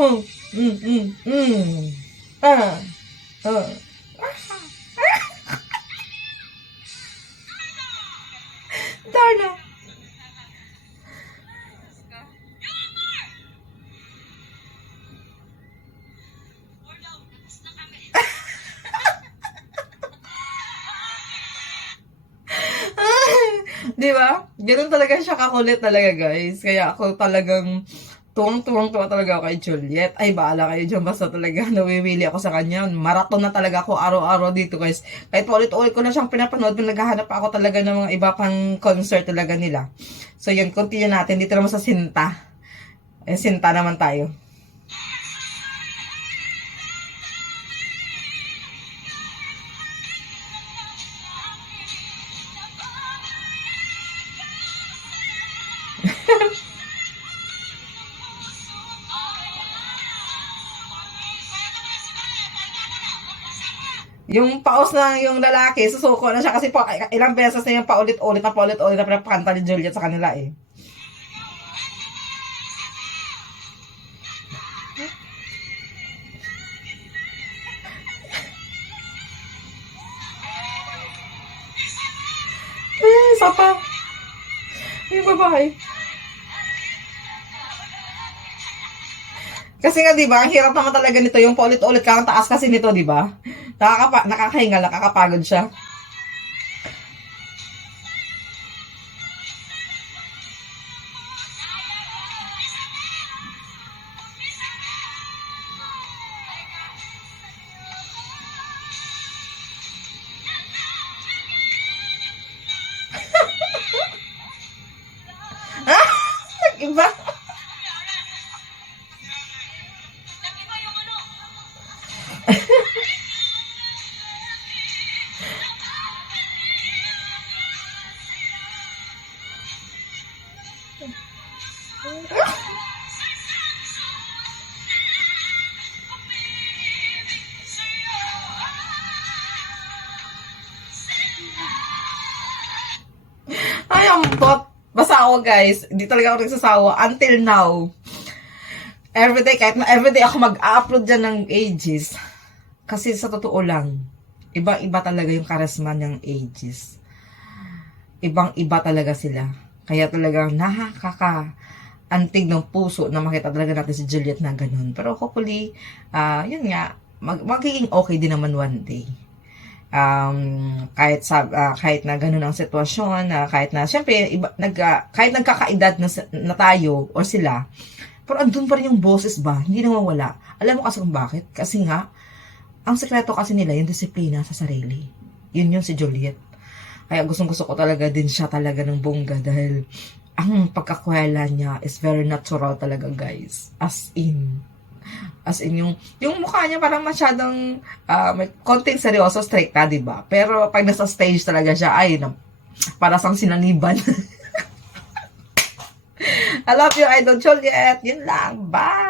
Mm, mm, mm. Ah, ah. Darna. Di ba? Ganun talaga siya kakulit talaga, guys. Kaya ako talagang tuwang-tuwa talaga ako kay Juliet. Ay, baala kayo dyan. Basta talaga nawiwili ako sa kanya. Marathon na talaga ako araw-araw dito, guys. Kahit ulit-ulit ko na siyang pinapanood, naghahanap ako talaga ng mga iba pang concert talaga nila. So, yun, continue natin. Dito naman sa Sinta. Eh, Sinta naman tayo. Yung paus na yung lalaki, susuko na siya kasi po, ilang beses na yung paulit-ulit na pinapakanta ni Juliet sa kanila eh. Isa pa. Yung babae. Kasi nga 'di ba, ang hirap naman talaga nito yung paulit-ulit kang taas kasi nito 'di ba? Nakakahinga, nakakapagod siya. Iba. Ay, ang bot. Basta ako guys, hindi talaga ako nagsasawa until now. Everyday, kahit na everyday ako mag-upload dyan ng ages. Kasi sa totoo lang, ibang-iba talaga yung charisma ng ages. Ibang-iba talaga sila. Kaya talagang nakaka-antig ng puso na makita talaga natin si Juliet na ganun. Pero hopefully, yun nga, magiging okay din naman one day. Kahit na ganun ang sitwasyon, kahit na syempre kahit nagkakaedad na tayo or sila, pero andun pa rin yung boses ba, hindi nawawala. Alam mo kasi kung bakit? Kasi nga ang sekreto kasi nila yung disiplina sa sarili. Yun yung si Juliet. Kaya gustong-gusto ko talaga din siya talaga ng bongga dahil ang pagkakwela niya is very natural talaga, guys. As in, yung mukha niya parang masyadong may konting seryoso, stricta, diba? Pero pag nasa stage talaga siya, ay, para sang sinaniban. I love you, Idol Juliet. Yun lang. Bye!